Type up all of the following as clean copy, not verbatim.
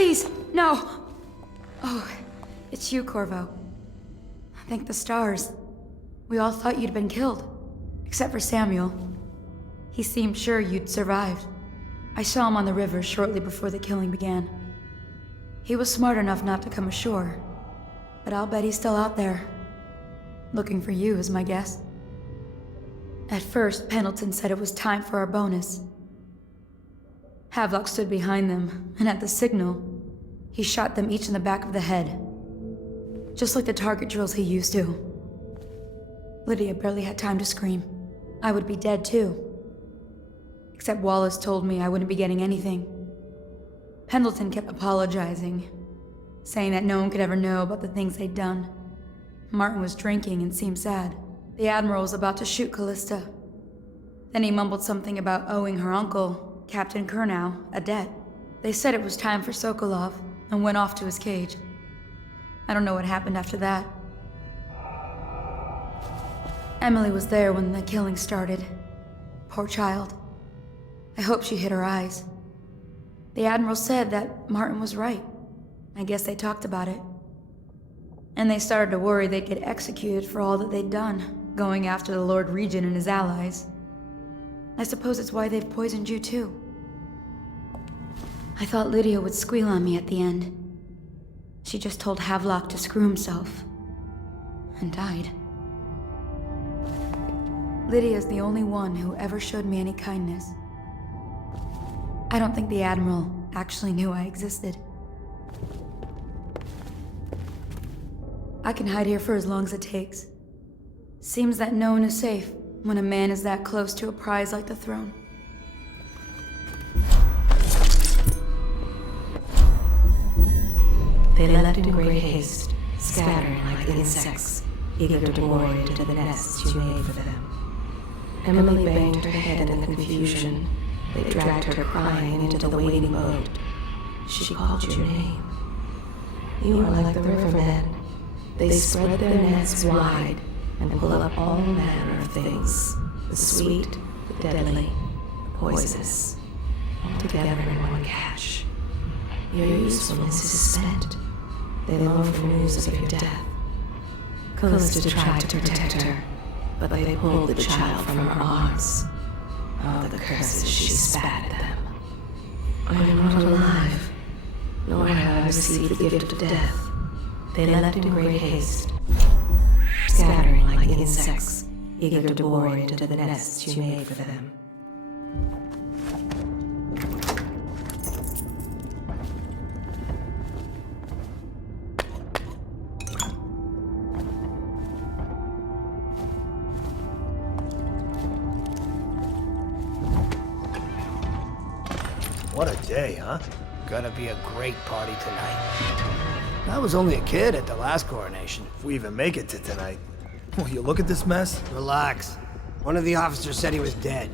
Please, no! Oh, it's you, Corvo. Thank the stars. We all thought you'd been killed. Except for Samuel. He seemed sure you'd survived. I saw him on the river shortly before the killing began. He was smart enough not to come ashore. But I'll bet he's still out there. Looking for you is my guess. At first, Pendleton said it was time for our bonus. Havelock stood behind them, and at the signal, he shot them each in the back of the head. Just like the target drills he used to. Lydia barely had time to scream. I would be dead too. Except Wallace told me I wouldn't be getting anything. Pendleton kept apologizing, saying that no one could ever know about the things they'd done. Martin was drinking and seemed sad. The Admiral was about to shoot Callista. Then he mumbled something about owing her uncle, Captain Kurnow, a debt. They said it was time for Sokolov, and went off to his cage. I don't know what happened after that. Emily was there when the killing started. Poor child. I hope she hid her eyes. The Admiral said that Martin was right. I guess they talked about it. And they started to worry they'd get executed for all that they'd done, going after the Lord Regent and his allies. I suppose it's why they've poisoned you too. I thought Lydia would squeal on me at the end. She just told Havelock to screw himself. And died. Lydia's the only one who ever showed me any kindness. I don't think the Admiral actually knew I existed. I can hide here for as long as it takes. Seems that no one is safe when a man is that close to a prize like the throne. They left in great haste, scattering like insects, eager to bore into the nests you made for them. Emily banged her head in the confusion. They dragged her crying into the waiting boat. She called your name. You are like the rivermen. They spread their nets wide and pull up all manner of things. The sweet, the deadly, the poisonous. All together in one catch. Your usefulness is spent. They long for news of your death. Callista tried to protect her, but they pulled the child from her arms. Oh, the curses she spat at them. I am not alive, nor have I received the gift of death. They left in great haste, scattering like insects, eager to bore into the nests you made for them. What a day, huh? Gonna be a great party tonight. I was only a kid at the last coronation. If we even make it to tonight. Will you look at this mess? Relax. One of the officers said he was dead.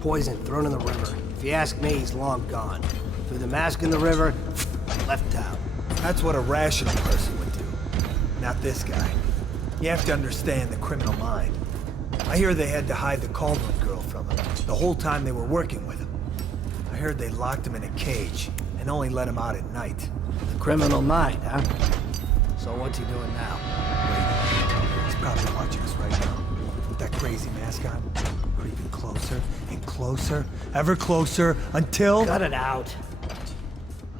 Poisoned, thrown in the river. If you ask me, he's long gone. Threw the mask in the river, left town. That's what a rational person would do. Not this guy. You have to understand the criminal mind. I hear they had to hide the Caldwell girl from him, the whole time they were working with him. I heard they locked him in a cage, and only let him out at night. The criminal mind, huh? So what's he doing now? Wait, he's probably watching us right now. With that crazy mask on, creeping closer and closer, ever closer, until... Cut it out.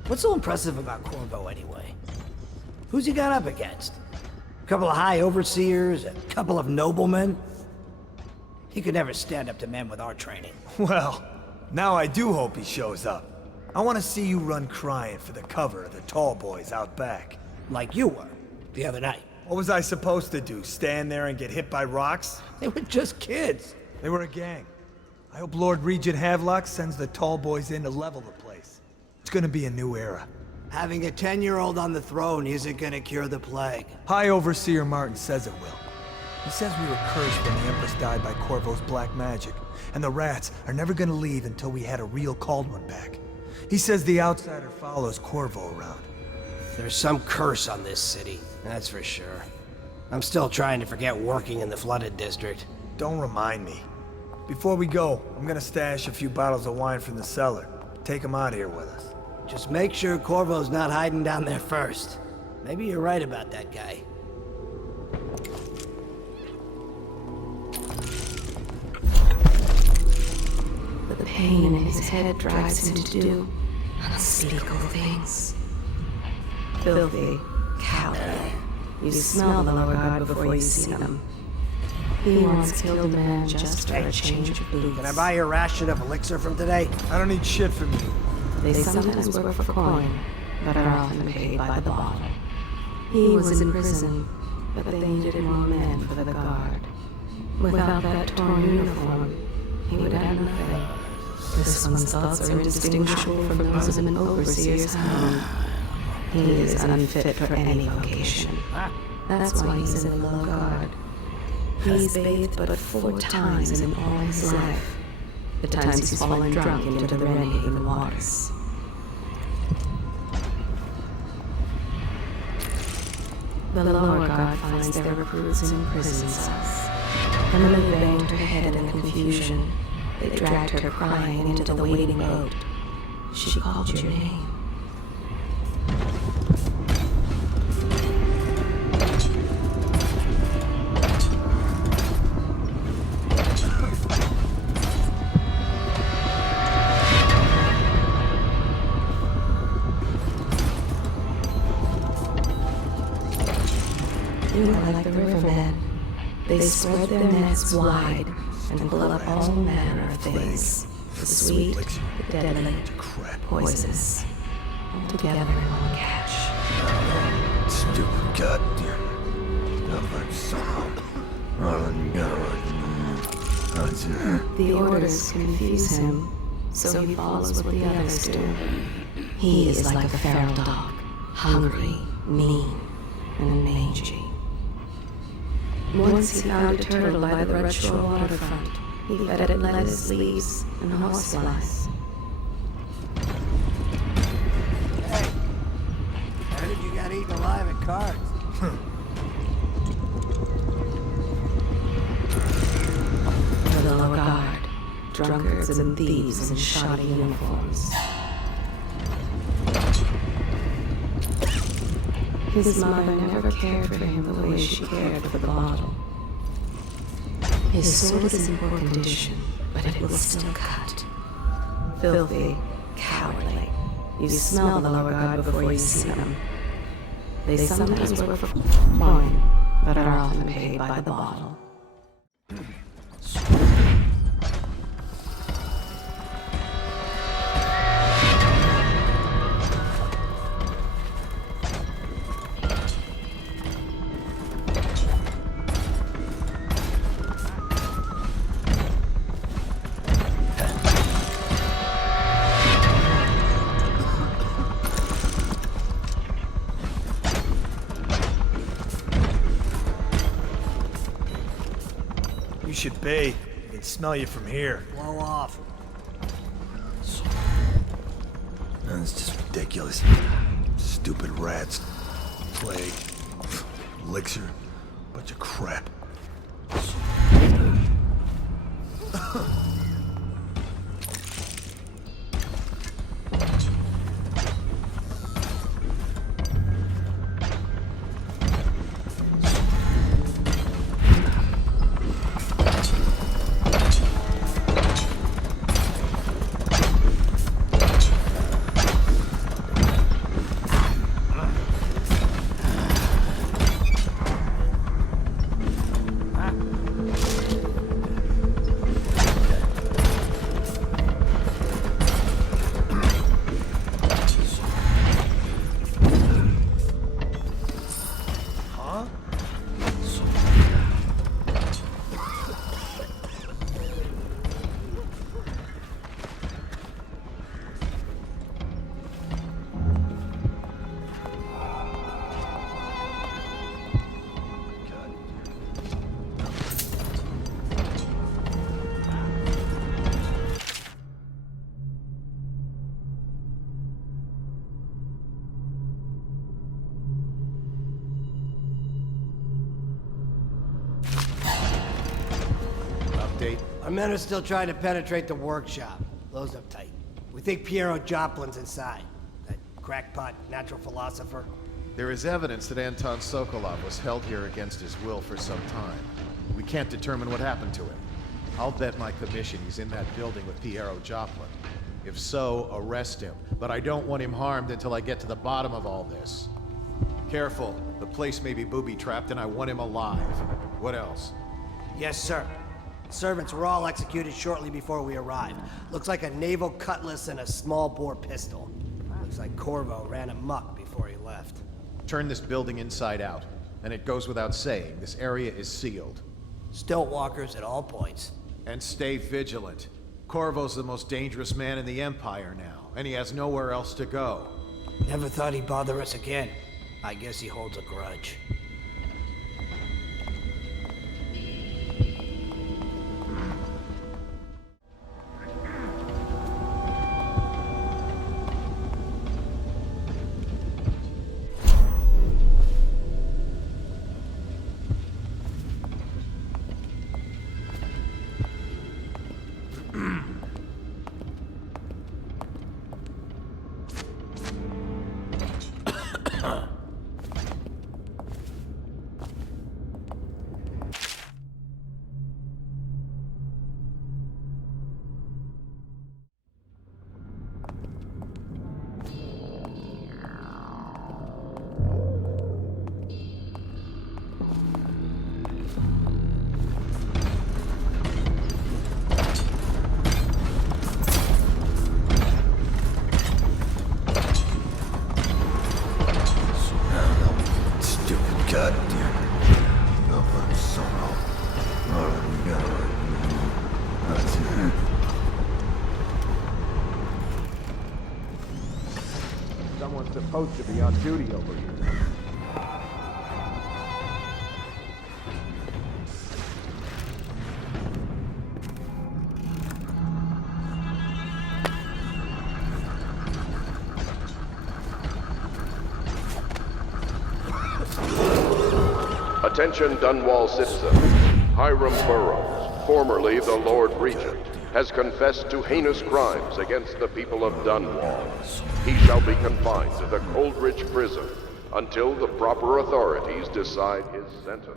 What's so impressive about Corvo anyway? Who's he got up against? A couple of high overseers, a couple of noblemen? He could never stand up to men with our training. Well, now I do hope he shows up. I want to see you run crying for the cover of the tall boys out back. Like you were, the other night. What was I supposed to do, stand there and get hit by rocks? They were just kids. They were a gang. I hope Lord Regent Havelock sends the tall boys in to level the place. It's gonna be a new era. Having a 10-year-old on the throne isn't gonna cure the plague. High Overseer Martin says it will. He says we were cursed when the Empress died by Corvo's black magic, and the rats are never gonna leave until we had a real Caldwell back. He says the outsider follows Corvo around. There's some curse on this city, that's for sure. I'm still trying to forget working in the flooded district. Don't remind me. Before we go, I'm gonna stash a few bottles of wine from the cellar. Take them out here with us. Just make sure Corvo's not hiding down there first. Maybe you're right about that guy. The pain in his head drives him to do unspeakable things. Filthy, cowardly. You smell the lower god before you see them. He once killed a man just for a change of boots. Can I buy your ration of elixir from today? I don't need shit from you. They sometimes work for coin, but are often paid by the bottle. He was in prison, but they needed more men for the guard. Without that torn uniform, he would have nothing. This one's thoughts are indistinguishable from those of an overseer's hound. He is unfit for any vocation. That's why he's in the low guard. He's bathed but 4 times in all his life. The times he's fallen drunk into the Renhaven waters. The lower guard finds their recruits in prison cells. Emily banged her head in confusion. They dragged her crying into the waiting boat. She called your name. You are like the rivermen. They spread their nets wide and pull up all manner of things. The sweet, the deadly, poisonous. All together in one catch. Stupid goddamn. The orders confuse him, so he follows what the others do. He is like a feral dog, hungry, mean, and mangy. Once he found a turtle by the red shore waterfront. He fed it lettuce leaves and horseflies. Hey, I heard you got eaten alive at cards. For the lower guard, drunkards and thieves in shoddy uniforms. His mother never cared for him the way she cared for the bottle. His sword is in poor condition, but it will still cut. Filthy, cowardly. You smell the lower guard before you see them. They sometimes work for coin, but are often paid by the bottle. You should bathe. I can smell you from here. Blow off. That's just ridiculous. Stupid rats. Plague. Elixir. Bunch of crap. Our men are still trying to penetrate the workshop. Close up tight. We think Piero Joplin's inside. crackpot natural philosopher? There is evidence that Anton Sokolov was held here against his will for some time. We can't determine what happened to him. I'll bet my commission he's in that building with Piero Joplin. If so, arrest him. But I don't want him harmed until I get to the bottom of all this. Careful. The place may be booby-trapped and I want him alive. What else? Yes, sir. Servants were all executed shortly before we arrived. Looks like a naval cutlass and a small-bore pistol. Looks like Corvo ran amok before he left. Turn this building inside out. And it goes without saying, this area is sealed. Stilt walkers at all points. And stay vigilant. Corvo's the most dangerous man in the Empire now, and he has nowhere else to go. Never thought he'd bother us again. I guess he holds a grudge. Someone's supposed to be on duty over here. Attention Dunwall citizens. Hiram Burroughs, formerly the Lord Regent, has confessed to heinous crimes against the people of Dunwall. He shall be confined to the Coldridge prison until the proper authorities decide his sentence.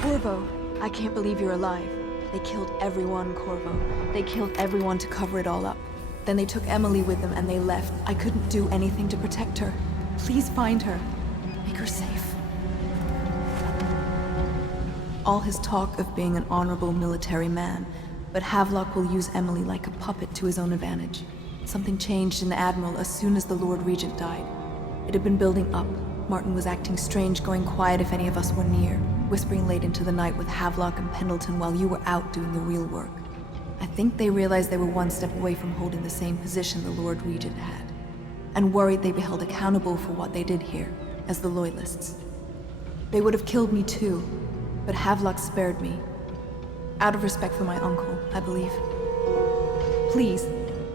Corvo, I can't believe you're alive. They killed everyone, Corvo. They killed everyone to cover it all up. Then they took Emily with them and they left. I couldn't do anything to protect her. Please find her. Make her safe. All his talk of being an honorable military man, but Havelock will use Emily like a puppet to his own advantage. Something changed in the Admiral as soon as the Lord Regent died. It had been building up. Martin was acting strange, going quiet if any of us were near, whispering late into the night with Havelock and Pendleton while you were out doing the real work. I think they realized they were one step away from holding the same position the Lord Regent had, and worried they'd be held accountable for what they did here, as the Loyalists. They would have killed me too, but Havelock spared me. Out of respect for my uncle, I believe. Please,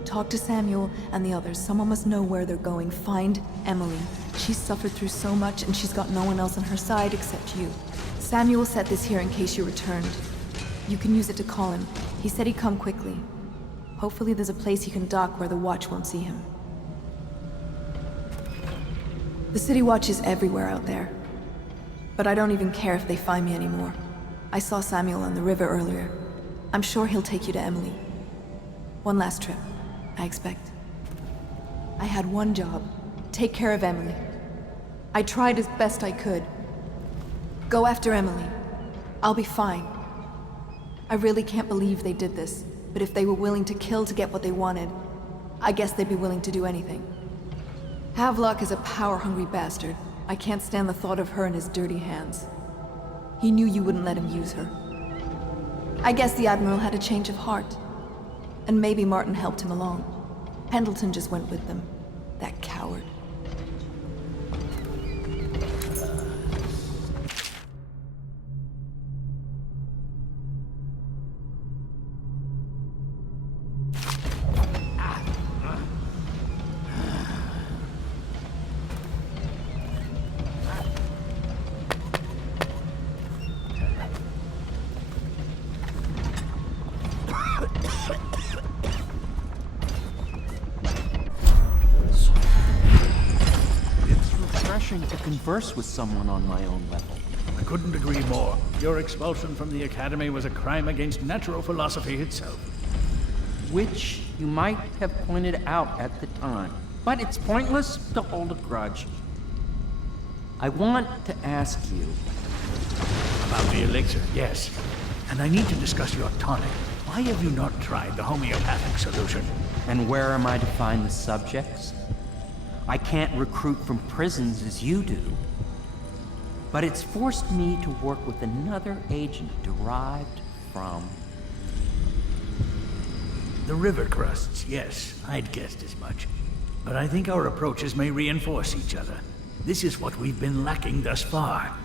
talk to Samuel and the others. Someone must know where they're going. Find Emily. She's suffered through so much and she's got no one else on her side except you. Samuel set this here in case you returned. You can use it to call him. He said he'd come quickly. Hopefully there's a place he can dock where the Watch won't see him. The City Watch is everywhere out there. But I don't even care if they find me anymore. I saw Samuel on the river earlier. I'm sure he'll take you to Emily. One last trip, I expect. I had one job. Take care of Emily. I tried as best I could. Go after Emily. I'll be fine. I really can't believe they did this, but if they were willing to kill to get what they wanted, I guess they'd be willing to do anything. Havelock is a power-hungry bastard. I can't stand the thought of her in his dirty hands. He knew you wouldn't let him use her. I guess the Admiral had a change of heart. And maybe Martin helped him along. Pendleton just went with them. That coward. To converse with someone on my own level. I couldn't agree more. Your expulsion from the Academy was a crime against natural philosophy itself. Which you might have pointed out at the time. But it's pointless to hold a grudge. I want to ask you... About the elixir, yes. And I need to discuss your tonic. Why have you not tried the homeopathic solution? And where am I to find the subjects? I can't recruit from prisons as you do. But it's forced me to work with another agent derived from... The river crusts, yes. I'd guessed as much. But I think our approaches may reinforce each other. This is what we've been lacking thus far.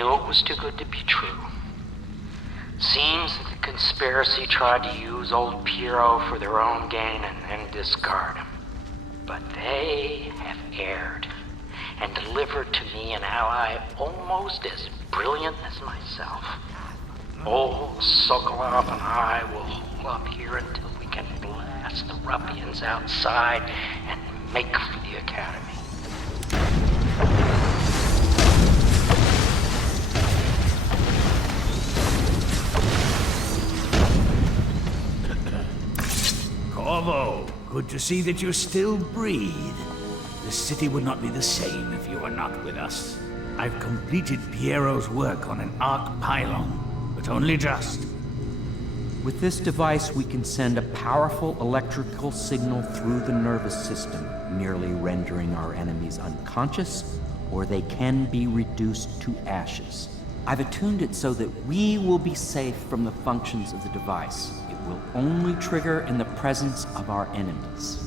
It was too good to be true. Seems that the conspiracy tried to use old Piero for their own gain and discard him. But they have erred and delivered to me an ally almost as brilliant as myself. Old Sokolov and I will hold up here until we can blast the ruffians outside and make for the Academy. Corvo, good to see that you still breathe. The city would not be the same if you were not with us. I've completed Piero's work on an arc pylon, but only just. With this device, we can send a powerful electrical signal through the nervous system, merely rendering our enemies unconscious, or they can be reduced to ashes. I've attuned it so that we will be safe from the functions of the device. Will only trigger in the presence of our enemies.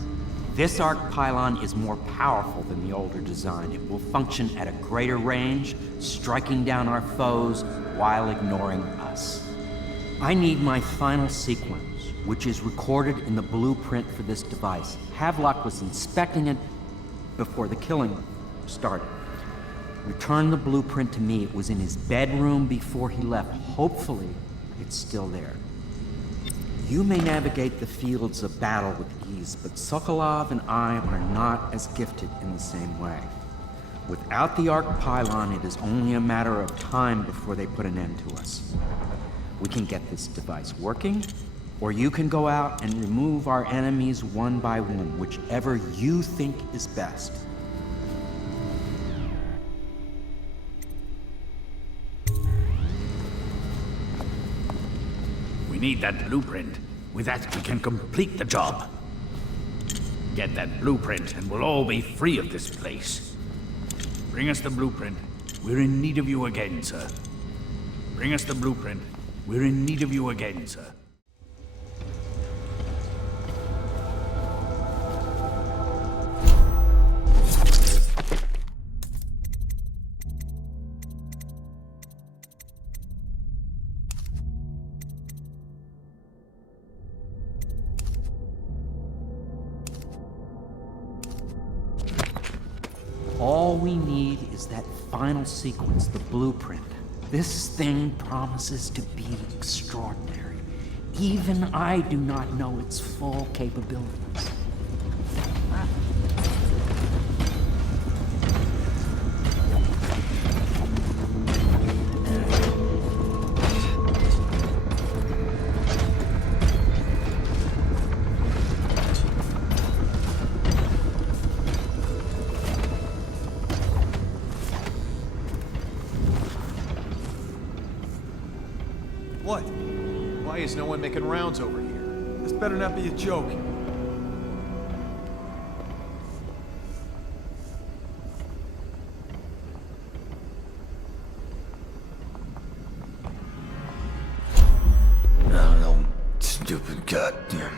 This arc pylon is more powerful than the older design. It will function at a greater range, striking down our foes while ignoring us. I need my final sequence, which is recorded in the blueprint for this device. Havelock was inspecting it before the killing started. Return the blueprint to me. It was in his bedroom before he left. Hopefully, it's still there. You may navigate the fields of battle with ease, but Sokolov and I are not as gifted in the same way. Without the arc pylon, it is only a matter of time before they put an end to us. We can get this device working, or you can go out and remove our enemies one by one, whichever you think is best. We need that blueprint. With that, we can complete the job. Get that blueprint, and we'll all be free of this place. Bring us the blueprint. We're in need of you again, sir. Bring us the blueprint. We're in need of you again, sir. All we need is that final sequence, the blueprint. This thing promises to be extraordinary. Even I do not know its full capabilities. What? Why is no one making rounds over here? This better not be a joke. No, stupid goddamn.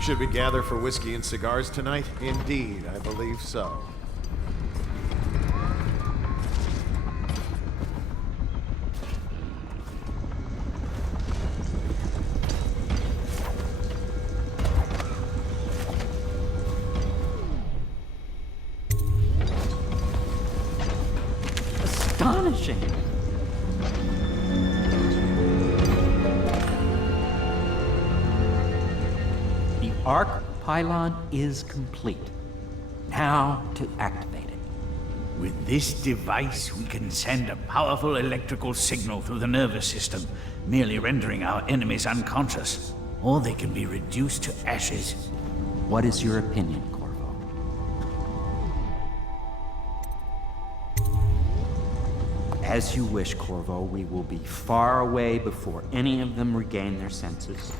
Should we gather for whiskey and cigars tonight? Indeed, I believe so. Astonishing! The arc pylon is complete. Now to activate it. With this device, we can send a powerful electrical signal through the nervous system, merely rendering our enemies unconscious, or they can be reduced to ashes. What is your opinion, Corvo? As you wish, Corvo. We will be far away before any of them regain their senses.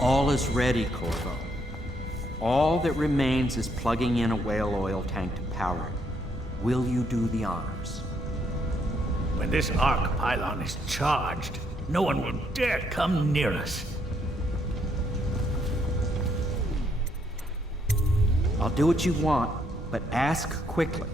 All is ready, Corvo. All that remains is plugging in a whale oil tank to power it. Will you do the honors? When this arc pylon is charged, no one will dare come near us. I'll do what you want, but ask quickly.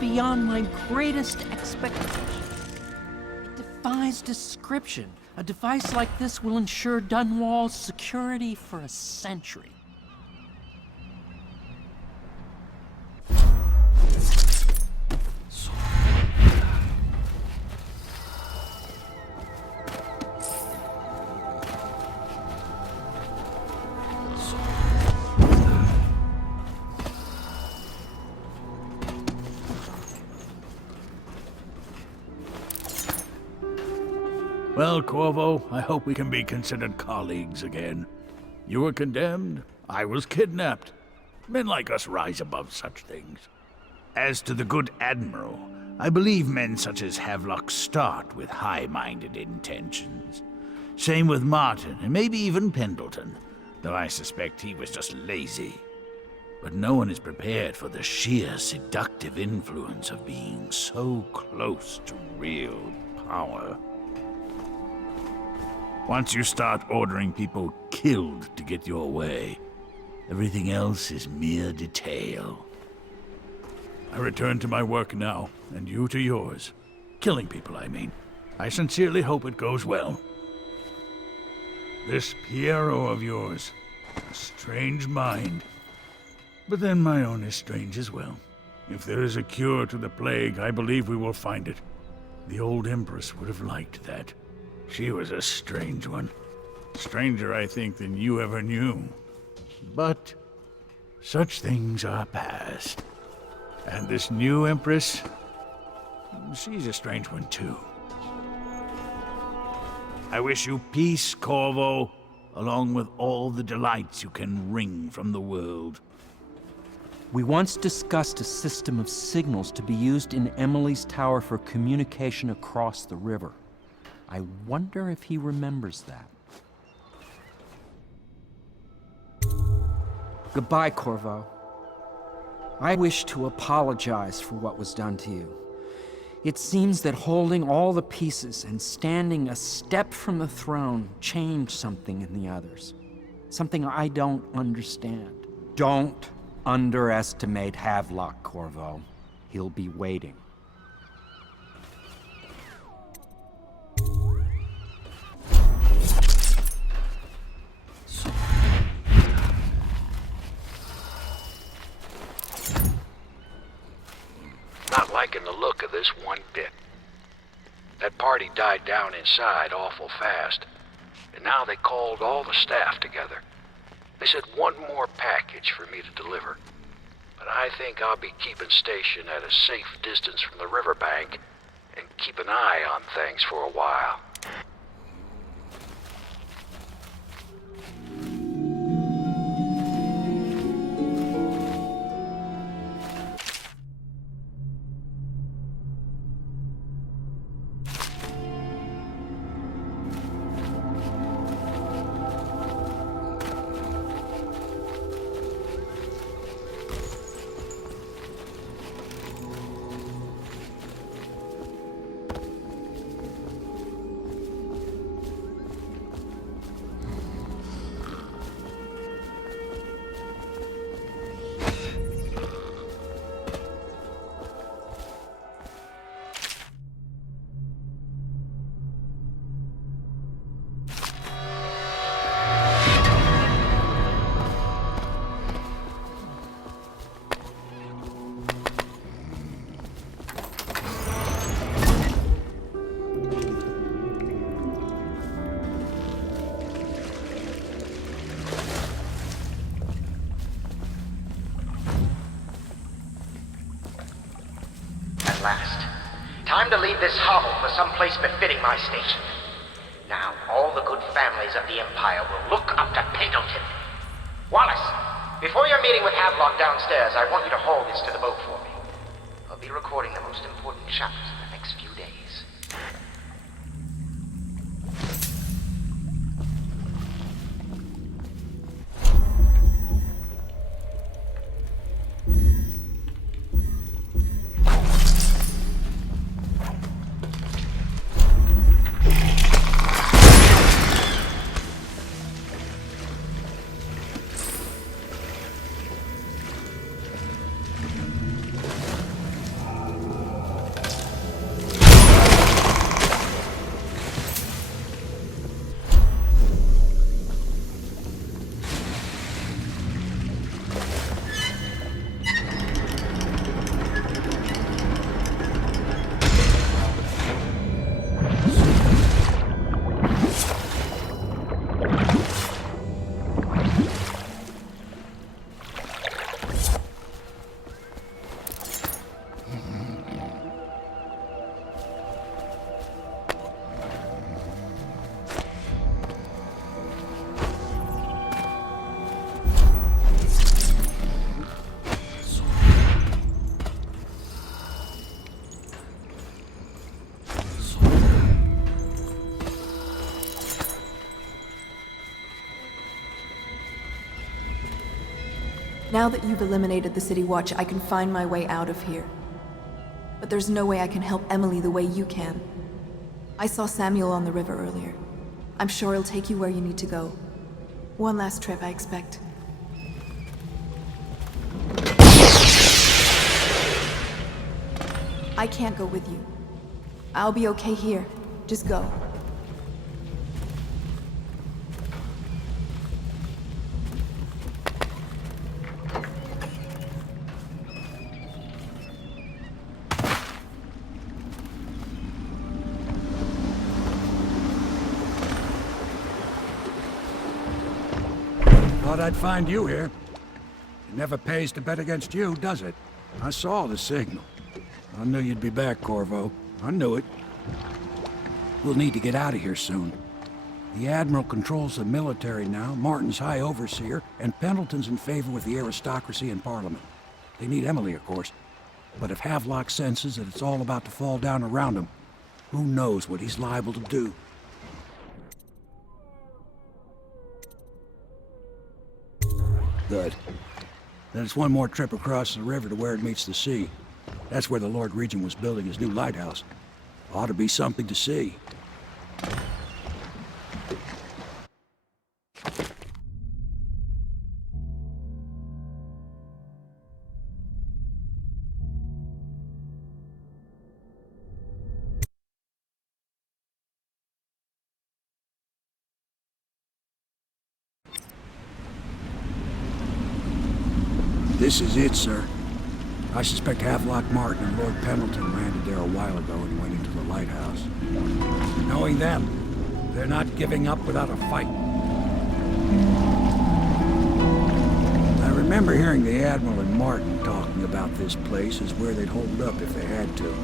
Beyond my greatest expectations. It defies description. A device like this will ensure Dunwall's security for a century. Well, Corvo, I hope we can be considered colleagues again. You were condemned, I was kidnapped. Men like us rise above such things. As to the good Admiral, I believe men such as Havelock start with high-minded intentions. Same with Martin, and maybe even Pendleton, though I suspect he was just lazy. But no one is prepared for the sheer seductive influence of being so close to real power. Once you start ordering people killed to get your way, everything else is mere detail. I return to my work now, and you to yours. Killing people, I mean. I sincerely hope it goes well. This Piero of yours, a strange mind. But then my own is strange as well. If there is a cure to the plague, I believe we will find it. The old Empress would have liked that. She was a strange one. Stranger, I think, than you ever knew. But such things are past. And this new Empress, she's a strange one too. I wish you peace, Corvo, along with all the delights you can wring from the world. We once discussed a system of signals to be used in Emily's tower for communication across the river. I wonder if he remembers that. Goodbye, Corvo. I wish to apologize for what was done to you. It seems that holding all the pieces and standing a step from the throne changed something in the others. Something I don't understand. Don't underestimate Havelock, Corvo. He'll be waiting. Not liking the look of this one bit. That party died down inside awful fast, and now they called all the staff together. They said one more package for me to deliver, but I think I'll be keeping station at a safe distance from the riverbank and keep an eye on things for a while. Last. Time to leave this hovel for some place befitting my station. Now, all the good families of the Empire will look up to Pendleton. Wallace, before your meeting with Havelock downstairs, I want you to haul this to the boat for me. I'll be recording the most important chapters in the next few days. Now that you've eliminated the City Watch, I can find my way out of here. But there's no way I can help Emily the way you can. I saw Samuel on the river earlier. I'm sure he'll take you where you need to go. One last trip, I expect. I can't go with you. I'll be okay here. Just go. Thought I'd find you here. It never pays to bet against you, does it? I saw the signal. I knew you'd be back, Corvo. I knew it. We'll need to get out of here soon. The Admiral controls the military now, Martin's High Overseer, and Pendleton's in favor with the aristocracy and Parliament. They need Emily, of course. But if Havelock senses that it's all about to fall down around him, who knows what he's liable to do? Good. Then it's one more trip across the river to where it meets the sea. That's where the Lord Regent was building his new lighthouse. Ought to be something to see. This is it, sir. I suspect Havelock Martin and Lord Pendleton landed there a while ago and went into the lighthouse. Knowing them, they're not giving up without a fight. I remember hearing the Admiral and Martin talking about this place as where they'd hold up if they had to.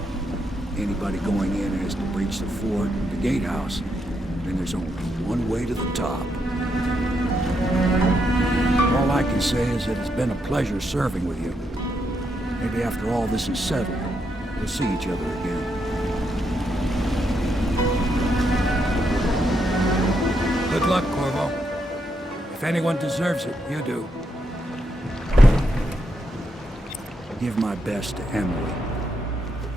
Anybody going in has to breach the fort, the gatehouse, and there's only one way to the top. All I can say is that it's been a pleasure serving with you. Maybe after all this is settled, we'll see each other again. Good luck, Corvo. If anyone deserves it, you do. Give my best to Emily.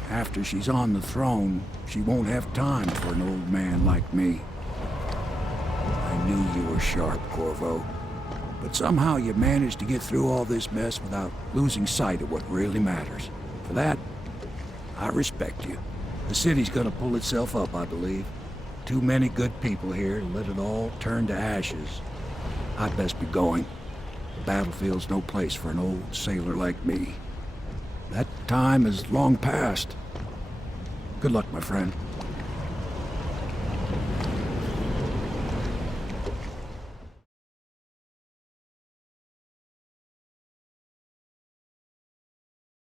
After she's on the throne, she won't have time for an old man like me. I knew you were sharp, Corvo. But somehow you managed to get through all this mess without losing sight of what really matters. For that, I respect you. The city's gonna pull itself up, I believe. Too many good people here to let it all turn to ashes. I'd best be going. The battlefield's no place for an old sailor like me. That time is long past. Good luck, my friend.